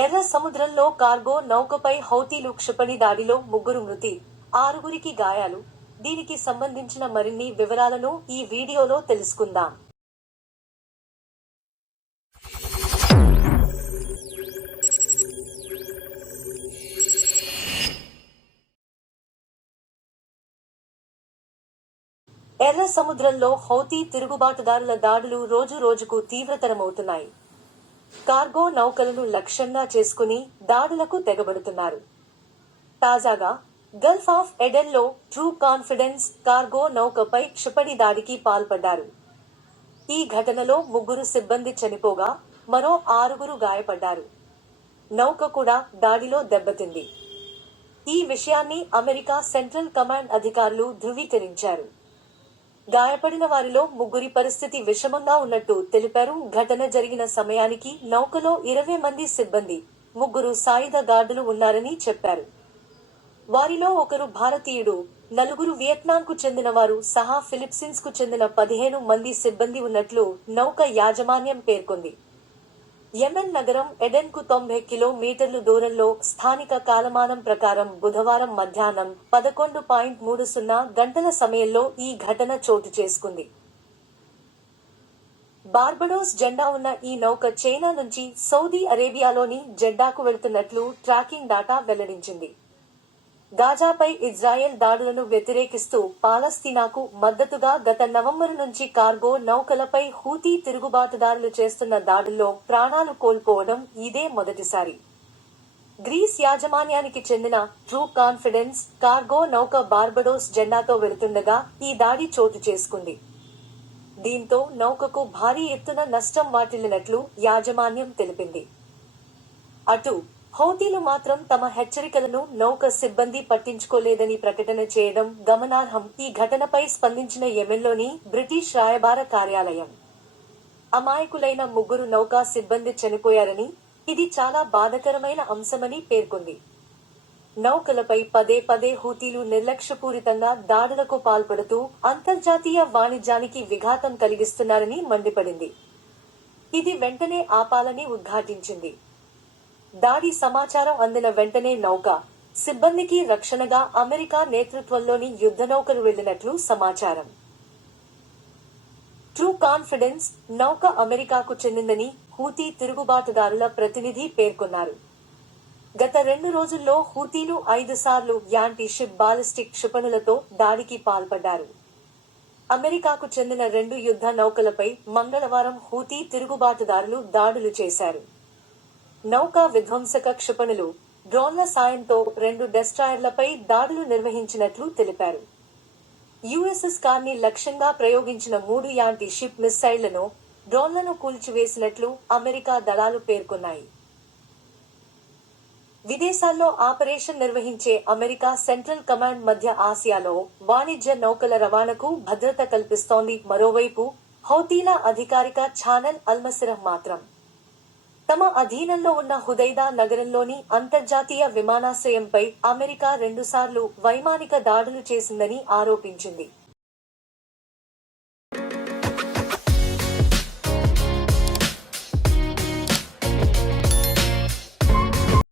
ఎర్ర సముద్రంలో కార్గో నౌకపై హౌతీలు క్షిపణి దాడిలో 3 మృతి, 6గురికి గాయాలు. దీనికి సంబంధించిన మరిన్ని వివరాలను ఈ వీడియోలో తెలుసుకుందాం. ఎర్ర సముద్రంలో హౌతీ తిరుగుబాటుదారుల దాడులు రోజు రోజుకు తీవ్రతరమవుతున్నాయి. కార్గో నౌకలను లక్ష్యంగా చేసుకుని దాడులకు తెగబడుతున్నారు. తాజాగా గల్ఫ్ ఆఫ్ ఎడెన్లో ట్రూ కాన్ఫిడెన్స్ కార్గో నౌకపై క్షిపణి దాడికి పాల్పడ్డారు. ఈ ఘటనలో 3 సిబ్బంది చనిపోగా మరో 6గురు గాయపడ్డారు. నౌక కూడా దాడిలో దెబ్బతింది. ఈ విషయాన్ని అమెరికా సెంట్రల్ కమాండ్ అధికారులు ధృవీకరించారు. గాయపడిన వారిలో 3 పరిస్థితి విషమంగా ఉన్నట్టు తెలిపారు. ఘటన జరిగిన సమయానికి నౌకలో 20 మంది సిబ్బంది, 3 సాయుధ గార్డులు ఉన్నారని చెప్పారు. వారిలో ఒకరు భారతీయుడు, 4 వియత్నాంకు చెందినవారు సహా ఫిలిప్పీన్స్కు చెందిన 15 మంది సిబ్బంది ఉన్నట్లు నౌక యాజమాన్యం పేర్కొంది. యెమెన్ నగరం ఎడెన్కు 90 కిలోమీటర్లు దూరంలో స్థానిక కాలమానం ప్రకారం బుధవారం మధ్యాహ్నం 11:30 గంటల సమయంలో ఈ ఘటన చోటు చేసుకుంది. బార్బడోస్ జెండా ఉన్న ఈ నౌక చైనా నుంచి సౌదీ అరేబియాలోని జెడ్డాకు వెళుతున్నట్లు ట్రాకింగ్ డాటా వెల్లడించింది. గాజాపై ఇజ్రాయెల్ దాడులను వ్యతిరేకిస్తూ పాలస్తీనాకు మద్దతుగా గత నవంబరు నుంచి కార్గో నౌకలపై హూతీ తిరుగుబాటుదారులు చేస్తున్న దాడుల్లో ప్రాణాలు కోల్పోవడం ఇదే మొదటిసారి. గ్రీస్ యాజమాన్యానికి చెందిన ట్రూ కాన్ఫిడెన్స్ కార్గో నౌక బార్బడోస్ జెండాతో వెళుతుండగా ఈ దాడి చోటు చేసుకుంది. దీంతో నౌకకు భారీ ఎత్తున నష్టం వాటిల్లినట్లు యాజమాన్యం తెలిపింది. అటు హౌతీలు మాత్రం తమ హెచ్చరికలను నౌక సిబ్బంది పట్టించుకోలేదని ప్రకటన చేయడం గమనార్హం. ఈ ఘటనపై స్పందించిన యెమెన్లోని బ్రిటిష్ రాయబార కార్యాలయం అమాయకులైన 3 నౌకా సిబ్బంది చనిపోయారని, ఇది చాలా బాధకరమైన అంశమని పేర్కొంది. నౌకలపై పదే పదే హూతీలు నిర్లక్ష్యపూరితంగా దాడులకు పాల్పడుతూ అంతర్జాతీయ వాణిజ్యానికి విఘాతం కలిగిస్తున్నారని మండిపడింది. ఇది వెంటనే ఆపాలని ఉద్ఘాటించింది. దాడి సమాచారం అందిన వెంటనే నౌక సిబ్బందికి రక్షణగా అమెరికా నేతృత్వంలోని యుద్ధ నౌకలు వెళ్లినట్లు సమాచారం. ట్రూ కాన్ఫిడెన్స్ నౌక అమెరికాకు చెందిందని హూతీ తిరుగుబాటుదారుల ప్రతినిధి పేర్కొన్నారు. గత 2 రోజుల్లో హూతీలు 5 సార్లు యాంటీ షిప్ బాలిస్టిక్ క్షిపణులతో దాడికి పాల్పడ్డారు. అమెరికాకు చెందిన 2 యుద్ధ నౌకలపై మంగళవారం హూతీ తిరుగుబాటుదారులు దాడులు చేశారు. నౌకా విధ్వంసక క్షిపణులు, డ్రోన్ల సాయంతో 2 డెస్ట్రాయర్లపై దాడులు నిర్వహించినట్లు తెలిపారు. యుఎస్ఎస్ కార్ని లక్ష్యంగా ప్రయోగించిన 3 యాంటీ షిప్ మిస్సైళ్లను, డ్రోన్లను కూల్చివేసినట్లు అమెరికా దళాలు పేర్కొన్నాయి. విదేశాల్లో ఆపరేషన్ నిర్వహించే అమెరికా సెంట్రల్ కమాండ్ మధ్య ఆసియాలో వాణిజ్య నౌకల రవాణాకు భద్రత కల్పిస్తోంది. మరోవైపు హౌతీల అధికారిక ఛానల్ అల్మసిరహ్ మాత్రం తమ అధీనంలో ఉన్న హుదైదా నగరంలోని అంతర్జాతీయ విమానాశ్రయంపై అమెరికా 2 సార్లు వైమానిక దాడులు చేసిందని ఆరోపించింది.